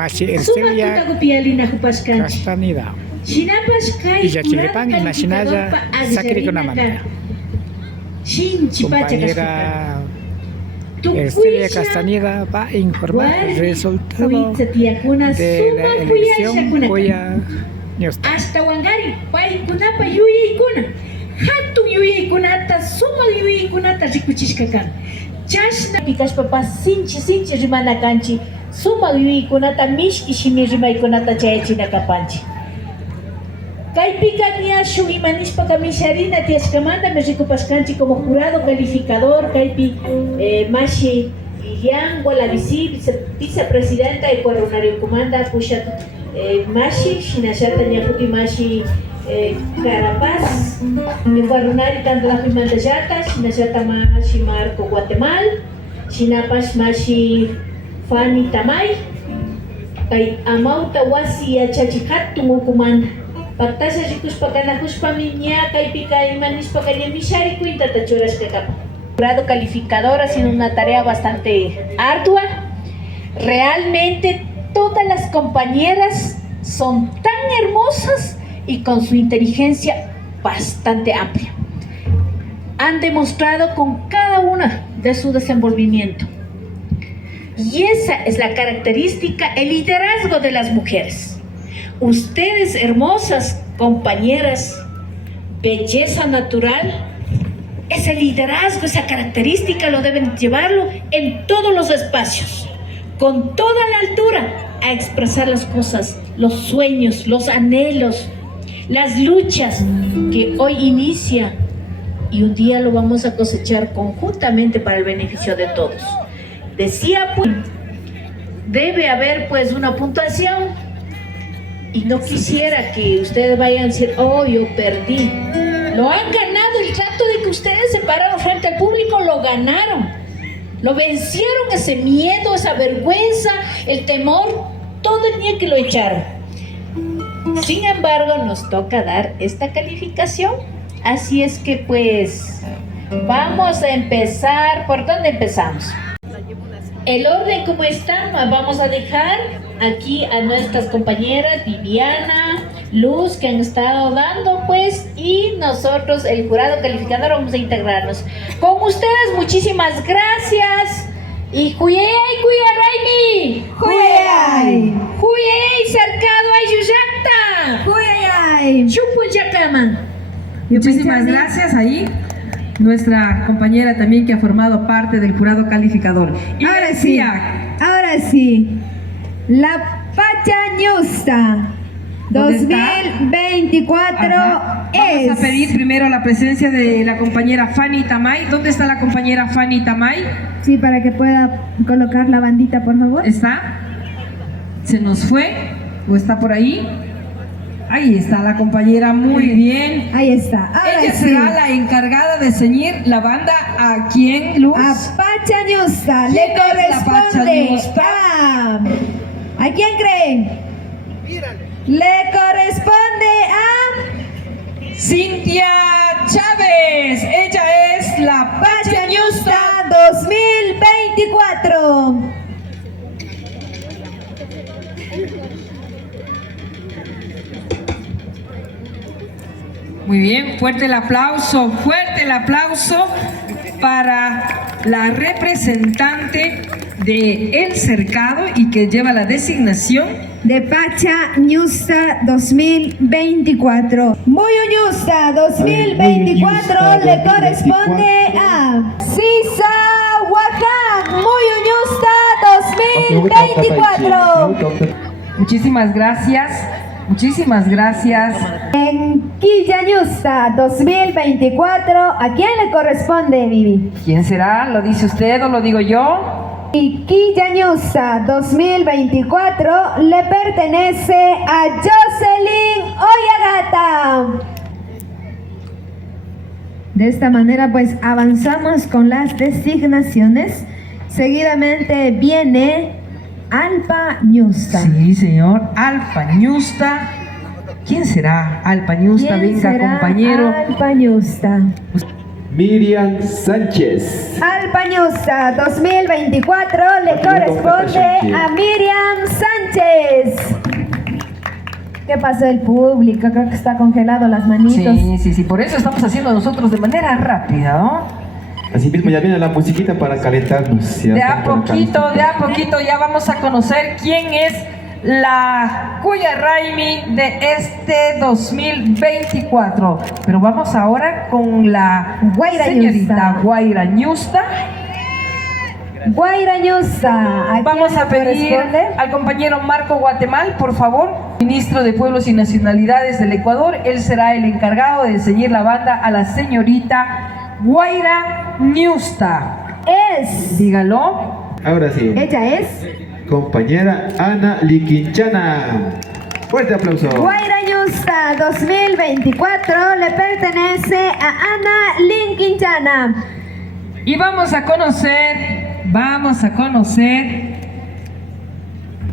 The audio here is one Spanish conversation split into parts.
Mashi Ercelia Castaneda. Villa Chilipán y Machinaya Sacriconamanta. Compañera Ercelia Castaneda va a informar el resultado de la elección Puya Ñusta. Hasta Wangari, Paikunapa Yuikuna, Hatu Yuikunata, Suma Yuikunata, Rikuchishkakan. Chashna Pikas Papa, Sinchi Rimana Kanchi, Suma Yuikunata, Mishki Shimi Rimaikunata, Chayachina Kapanchi. Kaipika Nia Shugimanispa Kamisharina, Tiaskamanda, me recupascanchi como jurado calificador, Kaipi Mashi Yang, la vicepresidenta y coronario comanda, Pushat Mashi, Shinashata Nyakuti Mashi Carapaz, mi coronario tanto la Pimanda Yata, Shinashata Mashi Marco Guatemala, Shinapash Mashi Fanny Tamay, Kai Amauta Wasi Achachikatu Mukumanda. Pagtasa rikus pagkanakuspa minya kay pika imanis pagkanyamishari cuenta tachuras que capa. Jurado calificador ha sido una tarea bastante ardua. Realmente todas las compañeras son tan hermosas y con su inteligencia bastante amplia. Han demostrado con cada una de su desenvolvimiento. Y esa es la característica, el liderazgo de las mujeres. Ustedes, hermosas compañeras, belleza natural, ese liderazgo, esa característica lo deben llevarlo en todos los espacios, con toda la altura, a expresar las cosas, los sueños, los anhelos, las luchas que hoy inicia y un día lo vamos a cosechar conjuntamente para el beneficio de todos. Decía, pues, debe haber pues una puntuación. Y no quisiera que ustedes vayan a decir, oh, yo perdí. Lo han ganado, el trato de que ustedes se pararon frente al público, lo ganaron. Lo vencieron, ese miedo, esa vergüenza, el temor, todo el día que lo echaron. Sin embargo, nos toca dar esta calificación. Así es que pues, vamos a empezar. ¿Por dónde empezamos? El orden como está, vamos a dejar aquí a nuestras compañeras Viviana, Luz, que han estado dando pues, y nosotros, el jurado calificador, vamos a integrarnos. Con ustedes, muchísimas gracias. Y Juyey, Raimi. Juyey. Juyey, cercado a Yuyacta. Juyey. Chupu Yacaman. Muchísimas gracias ahí. Nuestra compañera también que ha formado parte del jurado calificador. Y ahora sí, la Pachañusta 2024 es... Vamos a pedir primero la presencia de la compañera Fanny Tamay. ¿Dónde está la compañera Fanny Tamay? Sí, para que pueda colocar la bandita, por favor. ¿Está? ¿Se nos fue? ¿O está por ahí? Ahí está la compañera, muy bien. Ahí está. Ahora ella sí será la encargada de ceñir la banda. ¿A quién, Luz? A Pachañusta. Le corresponde ¿A quién creen? Le corresponde a Cintia Chávez. Ella es la Pachañusta 2024. Muy bien, fuerte el aplauso para la representante de El Cercado y que lleva la designación de Pachañusta 2024. Muyuñusta 2024 le corresponde a Sisa Huacán. Muyuñusta 2024. Muchísimas gracias. Muchísimas gracias. En Quillañusta 2024, ¿a quién le corresponde, Vivi? ¿Quién será? ¿Lo dice usted o lo digo yo? Y Quillañusta 2024 le pertenece a Jocelyn Oyagata. De esta manera, pues avanzamos con las designaciones. Seguidamente viene Alpañusta. Sí, señor, Alpañusta. ¿Quién será Alpañusta? Venga, compañero. Alpañusta. Miriam Sánchez. Alpañusta 2024 le corresponde a Miriam Sánchez. pasó el público, creo que está congelado las manitos. Sí, por eso estamos haciendo nosotros de manera rápida, ¿no? Así mismo ya viene la musiquita para calentarnos. Ya De a estamos poquito ya vamos a conocer quién es la Cuya Raimi de este 2024. Pero vamos ahora con la Guaira señorita Ñusta. Guaira Ñusta. Guaira Ñusta. ¿A Vamos quién a pedir corresponde? al compañero Marco Guatemal, por favor, ministro de Pueblos y Nacionalidades del Ecuador. Él será el encargado de enseñar la banda a la señorita Guaira Ñusta. Es. Dígalo. Ahora sí. Ella es. Compañera Ana Liquinchana. Fuerte aplauso. Guaira Ñusta 2024 le pertenece a Ana Linquinchana. Y vamos a conocer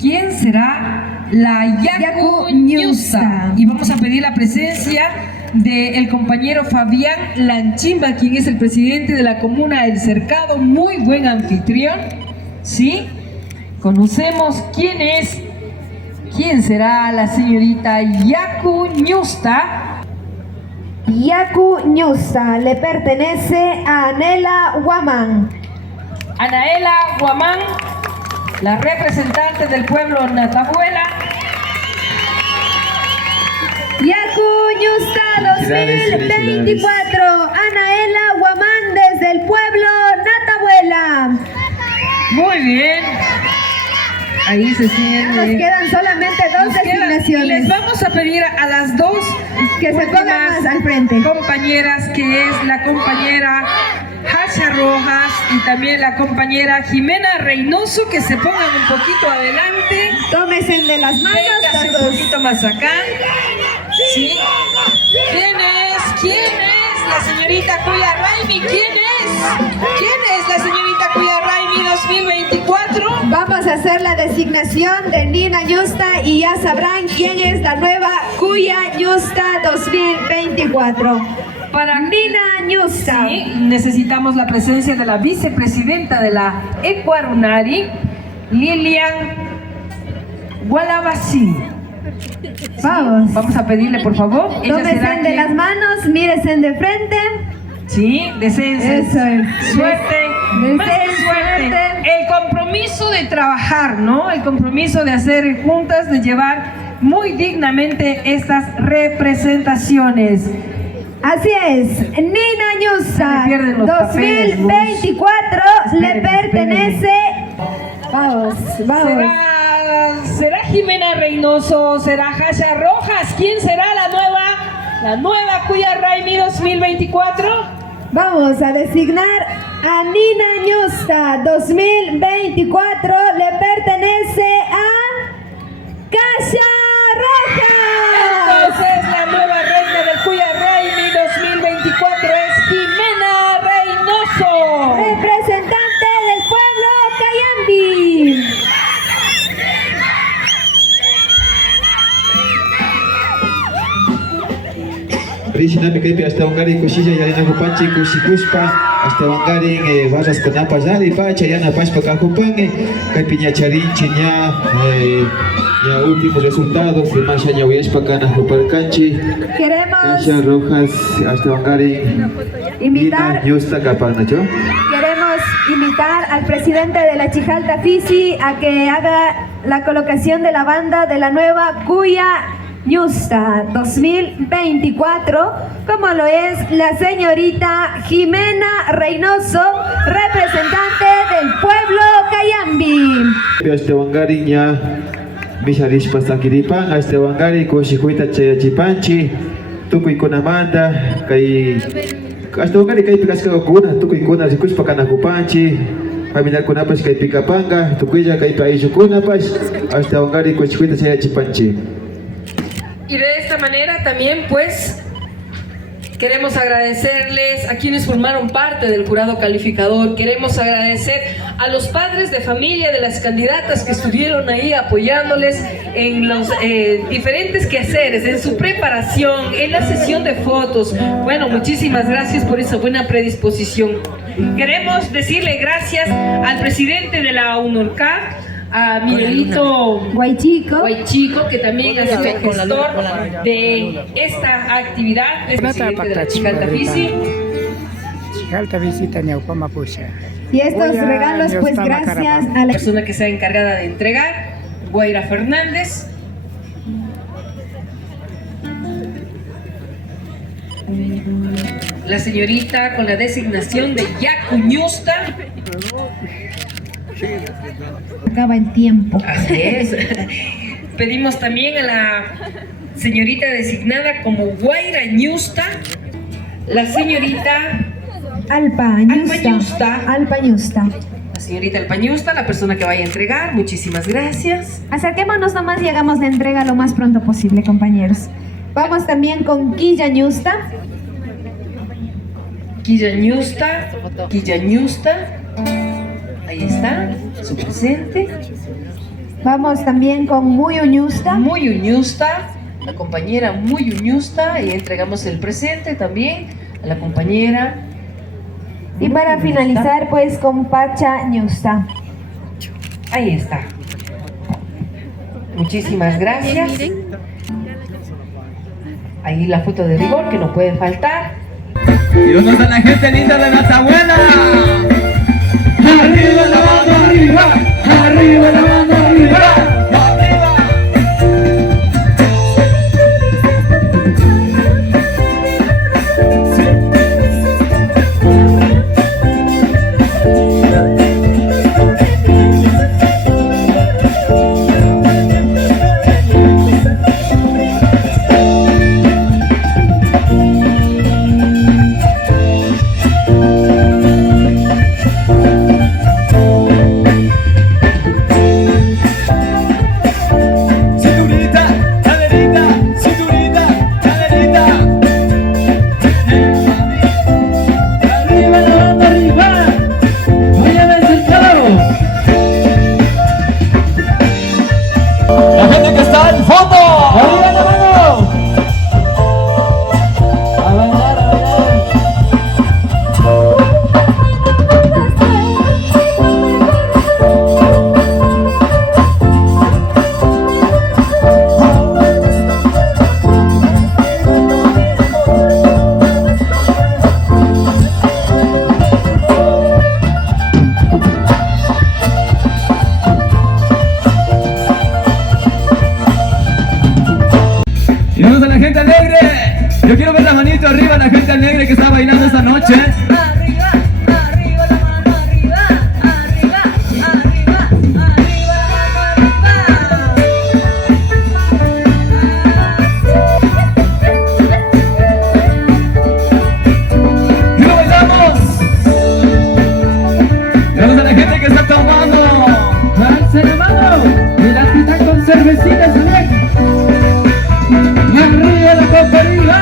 quién será la Yaku Ñusta. Y vamos a pedir la presencia del compañero Fabián Lanchimba, quien es el presidente de la comuna El Cercado, muy buen anfitrión. ¿Sí? Conocemos quién será la señorita Yaku Ñusta. Yaku Ñusta le pertenece a Anela Guamán. Anaela Guamán, la representante del pueblo Natabuela. Yaku Ñusta Felicidades, 2024. Anaela Guamán desde el pueblo Natabuela. Muy bien. Ahí se Nos siente. quedan solamente dos Nos queda- y les designaciones. vamos a pedir a las dos Que se últimas pongan más al frente. compañeras, que es la compañera Hasha Rojas y también la compañera Jimena Reynoso, que se pongan un poquito adelante. Tómense de las manos. Véngase un todos. poquito más acá. ¿Sí? ¿Quién es la señorita Cuya Raimi? ¿Quién es la señorita Cuya Raimi 2024? Vamos a hacer la designación de Nina Ñusta y ya sabrán quién es la nueva Cuya Ñusta 2024. Para Nina Ñusta. Sí, necesitamos la presencia de la vicepresidenta de la Ecuarunari, Lilian Gualabasi. Vamos. Vamos a pedirle, por favor. Ella será Tómense de quien- las manos, mírense de frente. Sí, deseense. Eso es. Suerte. Más que Deseen suerte. suerte. El compromiso de trabajar, ¿no? El compromiso de hacer juntas, de llevar muy dignamente estas representaciones. Así es, Nina Ñusta Se me pierden los papeles, 2024 le Espérenme, pertenece. Vamos. ¿Será Jimena Reynoso? ¿Será Hasha Rojas? ¿Quién será la nueva Cuya Raimi 2024? Vamos a designar a Nina Ñusta 2024 le pertenece a Kasha Rojas. Entonces la nueva reina del Cuya Raimi 2024 es Jimena Reynoso. Representante del pueblo Cayambi. Rishinami kaypi hasta wangarin kushilla yarina hupanchi kushikuspa hasta wangarin barras kanapa yari pacha yana pashpa kahupange kaypi ñacharinchi ña últimos resultados de masha ña uyashpa kana huparkanchi Queremos Kasha Rojas hasta wangarin Nina invitar Ñusta kapanacho. Queremos invitar al presidente de la Chijalta Fisi a que haga la colocación de la banda de la nueva Cuya Ñusta 2024, como lo es la señorita Jimena Reynoso, representante del pueblo Cayambi. Hasta wangarin ña misharishpa sakiripan hasta wangarin kushihuita chayachipanchi tukuy kunamanta kay hasta wangarin kaypi kaskakakuna tukuy kuna rikuspa kanakupanchi familiar kunapas kaypi kapanga tukuylla kaypi ayllukunapas hasta wangarin kushihuita chayachipanchi. Y de esta manera también pues queremos agradecerles a quienes formaron parte del jurado calificador. Queremos agradecer a los padres de familia de las candidatas que estuvieron ahí apoyándoles en los diferentes quehaceres, en su preparación, en la sesión de fotos. Bueno, muchísimas gracias por esa buena predisposición. Queremos decirle gracias al presidente de la UNORCA, a Miguelito Guaychico. Guaychico, que también ha sido el gestor de esta actividad, es presidente de la Chijalta Fisi. Chijalta visita Ñaupama Pusha. Y estos regalos, pues gracias a La la... persona que sea encargada de entregar, Guaira Fernández. La señorita con la designación de Yacuñusta. Acaba el tiempo. Así es. Pedimos también a la señorita designada como Guaira Ñusta, la señorita Alpañusta. la señorita Alpañusta, la persona que vaya a entregar. Muchísimas gracias. Acerquémonos nomás y hagamos la entrega lo más pronto posible, compañeros. Vamos también con Quilla Ñusta. Quilla Ñusta. Ahí está, su presente. Vamos también con Muy Uñusta. Muy Uñusta, la compañera Muy Uñusta, y entregamos el presente también a la compañera. Y para finalizar, pues con Pacha Ñusta. Ahí está. Muchísimas gracias. Ahí la foto de rigor que no puede faltar. ¿Y dónde está la gente linda de Matabuena? Arriba la mano, arriba, arriba la mano, arriba, arriba. Y vamos a la gente alegre. Yo quiero ver la manito arriba, la gente alegre que está bailando esta noche. Arriba, arriba la mano, arriba, arriba, arriba, arriba la mano, arriba. Y lo bailamos. Y vamos a la gente que está tomando. Alce la mano y la pita con cervecitas también. Arriba la copa arriba,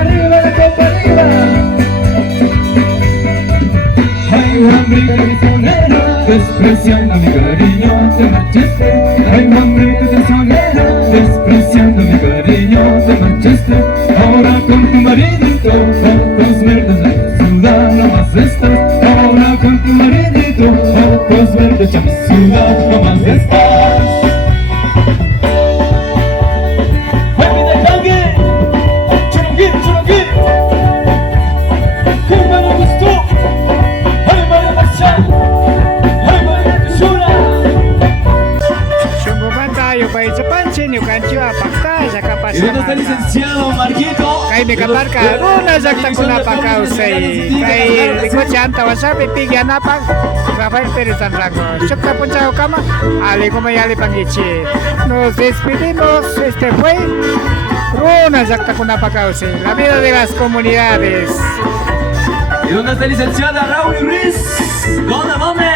arriba la copa arriba. Ay, guambrita traicionera, despreciando mi cariño, te marchaste. Ay, guambrita traicionera, despreciando mi cariño, te marchaste. Ahora con tu maridito, ojos verdes, la ciudad no más estás. Ahora con tu maridito, ojos verdes, ya mi ciudad no más estás. ¿Y dónde está el licenciado Marquito? Kay mi kaparka, una zakta kuna pa kausay. Kay likod siya ang tawasabi, pigyan na pag Rafael Pérez San Rango. Shukta po sa kama, ali ko mayali pangichi. Nos despedimos, este fue una zakta kuna pa kausay. La vida de las comunidades. ¿Y dónde está el licenciado Raúl Ruiz? ¿Dónde, dónde?